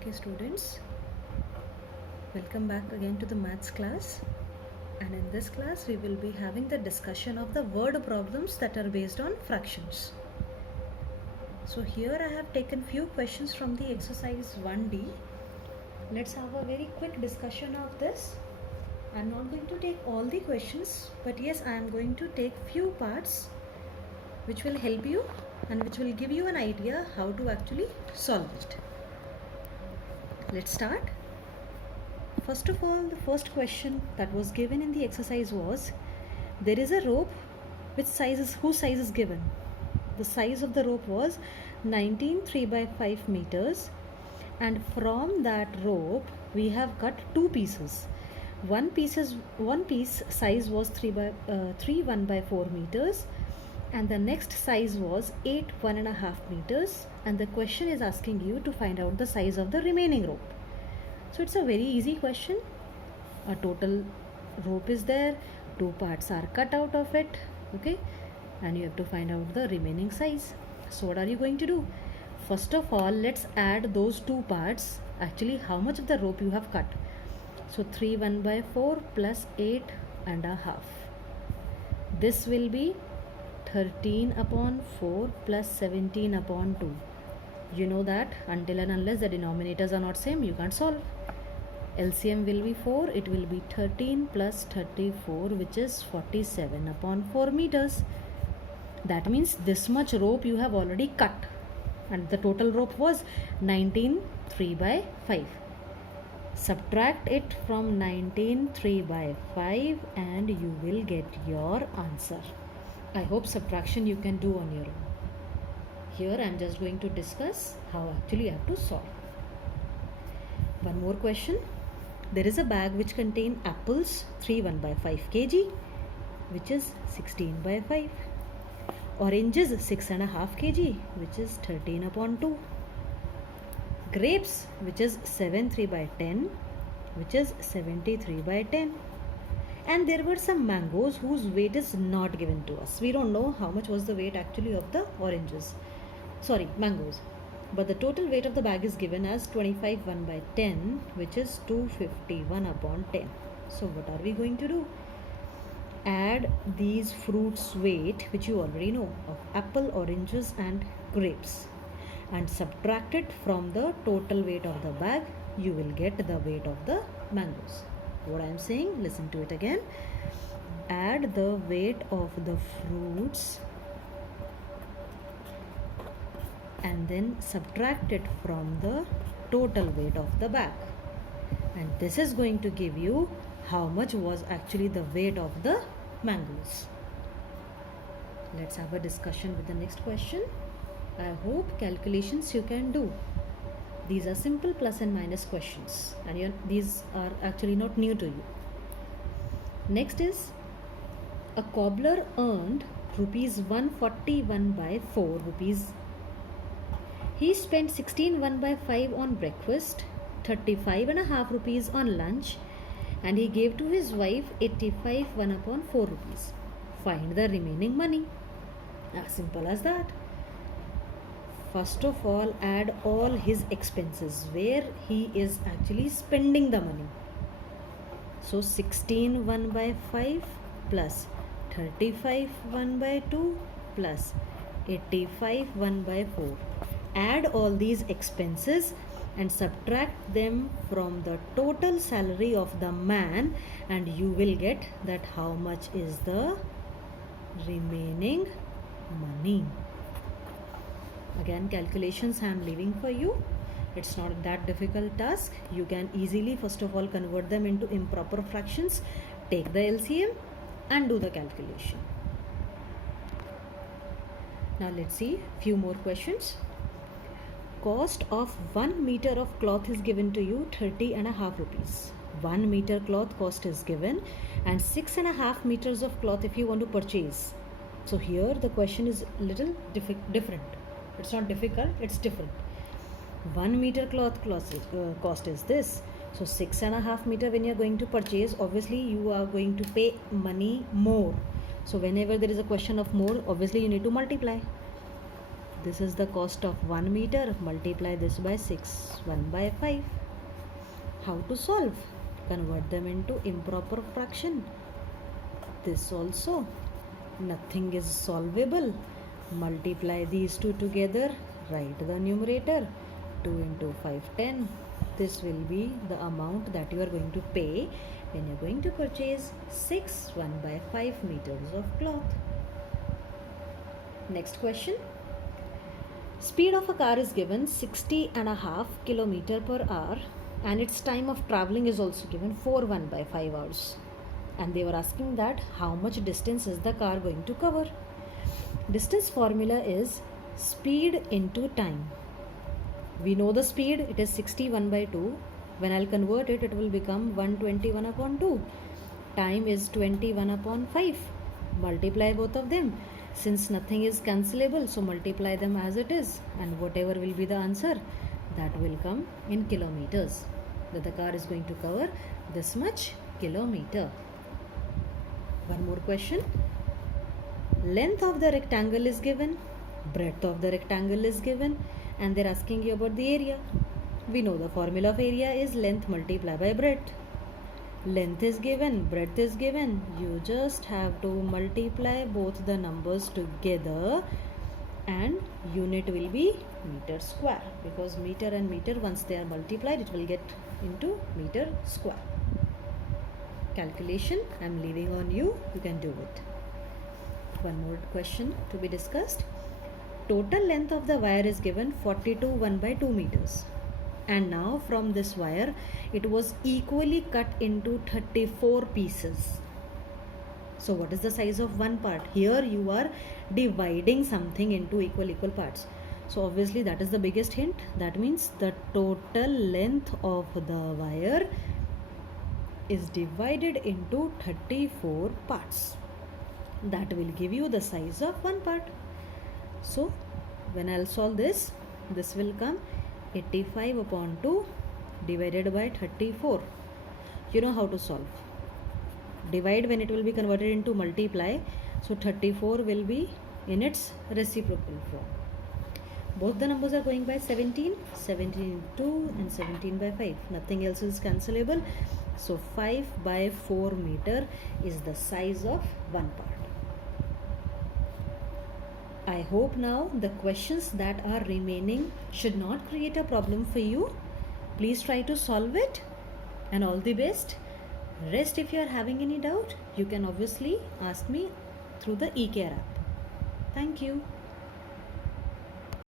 Okay students, welcome back again to the maths class, and in this class we will be having the discussion of the word problems that are based on fractions. So here I have taken few questions from the exercise 1D. Let's have a very quick discussion of this. I'm not going to take all the questions, but yes, I am going to take few parts which will help you and which will give you an idea how to actually solve it. Let's start. First of all, the first question that was given in the exercise was, there is a rope whose size is given. The size of the rope was 19 3/5 meters, and from that rope we have cut two pieces. One piece size was 3 1/4 meters, and the next size was 8 1.5 meters, and the question is asking you to find out the size of the remaining rope. So it's a very easy question. A total rope is there, two parts are cut out of it, okay, and you have to find out the remaining size. So what are you going to do? First of all, let's add those two parts, actually how much of the rope you have cut. So 3 1/4 plus 8.5. This will be 13/4 plus 17/2. You know that until and unless the denominators are not same, you can't solve. LCM will be 4, it will be 13 plus 34, which is 47/4 meters. That means this much rope you have already cut, and the total rope was 19 3/5. Subtract it from 19 3/5 and you will get your answer. I hope subtraction you can do on your own. Here I am just going to discuss how actually you have to solve. One more question. There is a bag which contains apples 3 1/5 kg, which is 16/5. Oranges 6.5 kg, which is 13/2. Grapes, which is 7 3/10, which is 73/10. And there were some mangoes whose weight is not given to us. We don't know how much was the weight actually of the mangoes. But the total weight of the bag is given as 25 1/10, which is 251/10. So what are we going to do? Add these fruits' weight, which you already know, of apple, oranges and grapes, and subtract it from the total weight of the bag. You will get the weight of the mangoes. What I am saying, listen to it again. Add the weight of the fruits and then subtract it from the total weight of the bag, and this is going to give you how much was actually the weight of the mangoes. Let's have a discussion with the next question. I hope calculations you can do. These are simple plus and minus questions, and these are actually not new to you. Next is, a cobbler earned rupees 141/4 rupees. He spent 16 1/5 on breakfast, 35.5 rupees on lunch, and he gave to his wife 85 1/4 rupees. Find the remaining money. As simple as that. First of all, add all his expenses, where he is actually spending the money. So 16 1/5 plus 35 1/2 plus 85 1/4. Add all these expenses and subtract them from the total salary of the man, and you will get that how much is the remaining money. Again, calculations I am leaving for you. It's not that difficult task. You can easily first of all convert them into improper fractions, take the LCM and do the calculation. Now let's see few more questions. Cost of 1 meter of cloth is given to you 30.5 rupees. 1 meter cloth cost is given, and 6.5 meters of cloth if you want to purchase. So here the question is little different. It's not difficult, it's different. 1 meter cloth cost is this. So 6.5 meter when you're going to purchase, obviously you are going to pay money more. So whenever there is a question of more, obviously you need to multiply. This is the cost of 1 meter. Multiply this by 6. 1 by 5. How to solve? Convert them into improper fraction. This also. Nothing is solvable. Multiply these two together. Write the numerator. 2 into 5, 10. This will be the amount that you are going to pay when you are going to purchase 6 1 by 5 meters of cloth. Next question. Speed of a car is given 60.5 km per hour and its time of traveling is also given for 1 by 5 hours. And they were asking that how much distance is the car going to cover. Distance formula is speed into time. We know the speed, it is 61 by 2. When I'll convert it, it will become 121 upon 2. Time is 21 upon 5. Multiply both of them. Since nothing is cancelable, so multiply them as it is. And whatever will be the answer, that will come in kilometers. That the car is going to cover this much kilometer. One more question. Length of the rectangle is given. Breadth of the rectangle is given. And they're asking you about the area. We know the formula of area is length multiplied by breadth. Length is given, breadth is given. You just have to multiply both the numbers together and unit will be meter square, because meter and meter, once they are multiplied, it will get into meter square. Calculation I am leaving on you. You can do it. One more question to be discussed. Total length of the wire is given 42 1 by 2 meters. And now from this wire, it was equally cut into 34 pieces. So what is the size of one part? Here you are dividing something into equal parts. So obviously that is the biggest hint. That means the total length of the wire is divided into 34 parts. That will give you the size of one part. So when I'll solve this, this will come 85 upon 2 divided by 34. You know how to solve. Divide when it will be converted into multiply. So 34 will be in its reciprocal form. Both the numbers are going by 17. 17 2 and 17 by 5. Nothing else is cancelable. So 5 by 4 meter is the size of one part. I hope now the questions that are remaining should not create a problem for you. Please try to solve it and all the best. Rest, if you are having any doubt, you can obviously ask me through the eCare app. Thank you.